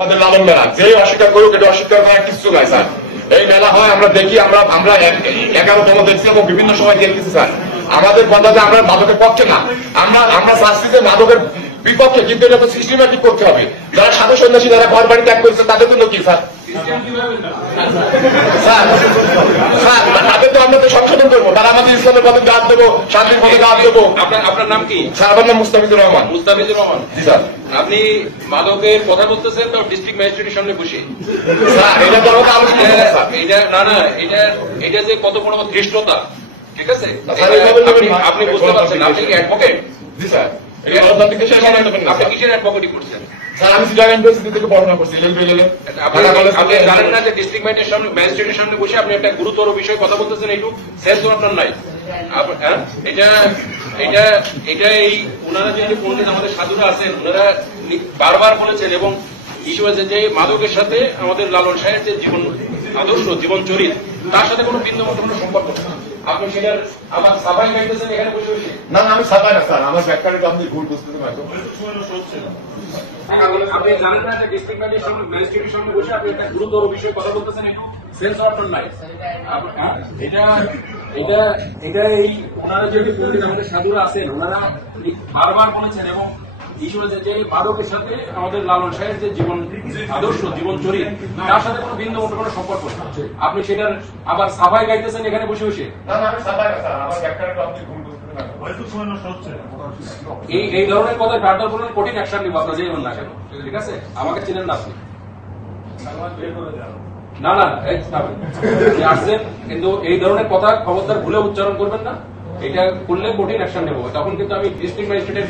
আমাদের লালন মেলা যে অস্বীকার করুক এটা অস্বীকার করার কিছু নাই স্যার। এই মেলা হয় আমরা দেখি, আমরা 11তম দেখছি এবং বিভিন্ন সময় দেখতেছি স্যার। আমাদের কথা যে আমরা মাদকের পক্ষে না, আমরা চাচ্ছি যে মাদকের বিপক্ষে, কিন্তু এটা তো সিস্টেমেটিক করতে হবে। যারা সাধু সন্ন্যাসী যারা ঘর বাড়ি ত্যাগ করেছে তাদের জন্য কি স্যার? তাদের তো আমরা তো সংশোধন করবো, তারা আমাদের ইসলামের পথে দাঁত দেবো, শান্তির পথে দাঁত দেবো। আপনার নাম কি? স্যার আমার নাম মুস্তাফিজুর রহমান। মুস্তাফিজুর রহমান। জি স্যার। আপনি মাদকের কথা বলতেছেন তো ডিস্ট্রিক্ট ম্যাজিস্ট্রেটের সামনে বসে? স্যার এটা তো আমাদের আলোচনা এটা না এটা যে কত বড় ধৃষ্টতা, ঠিক আছে? আপনি বুঝতে পারছেন? আপনি কি অ্যাডভোকেট? জি স্যার। আপনি কিসের অ্যাডভোকেটি করছেন? স্যার আমি সিলেট ইউনিভার্সিটি থেকে পড়াশোনা করছি, এলএলবি। আপনি জানেন না যে ডিস্ট্রিক্ট ম্যাজিস্ট্রেটের সামনে বসে আপনি একটা গুরুতর বিষয়ে কথা বলতেছেন? একটু সেন্স আপনার নাই? এটা এই ওনারা যে পণ্ডিত আমাদের সাধুরা আছেন, ওনারা বারবার বলেছেন এবং ইস্যু আছে যে মাদকের সাথে আমাদের লালন সাহের যে জীবন আদর্শ, জীবন চরিত, তার সাথে কোনো বিন্দুমাত্র কোনো সম্পর্ক নেই। আপনি সেটার আমার সাফাই গাইতেছেন এখানে বসে বসে? না আমি সাফাই না স্যার, আমার ব্যাখ্যাটা আপনি ভুল বুঝতেছেন হয়তো। আপনি জানেন না যে ডিস্ট্রিক্ট ম্যাজিস্ট্রেটের সামনে বসে আপনি একটা গুরুতর বিষয়ে কথা বলতেছেন? একটু সেন্স আপনার নাই? এটা এই ওনারা যে পণ্ডিত আমাদের সাধুরা আছেন, ওনারা বারবার বলেছেন এবং ইস্যু আছে যে মাদকের সাথে আমাদের লালন সাহের যে জীবন আদর্শ, জীবন চরিত, তার সাথে কোনো বিন্দু মতো কোনো সম্পর্ক নেই। আপনি সেটার আবার সাফাই গাইতেছেন এখানে বসে বসে? না আমি সাফাই না স্যার, আমার ব্যাখ্যাটা আপনি ভুল বুঝতেছেন হয়তো। এই ধরনের কথা ফার্দার কোনো কঠিন অ্যাকশন নিব আপনার, যেই হন না কেন, ঠিক আছে? আমাকে চিনেন না আপনি? না আসছেন, কিন্তু এই ধরনের কথা খবরদার ভুলে উচ্চারণ করবেন না। এটা করলে কঠিন অ্যাকশন নেব, তখন কিন্তু আমি ডিস্ট্রিক্ট ম্যাজিস্ট্রেটের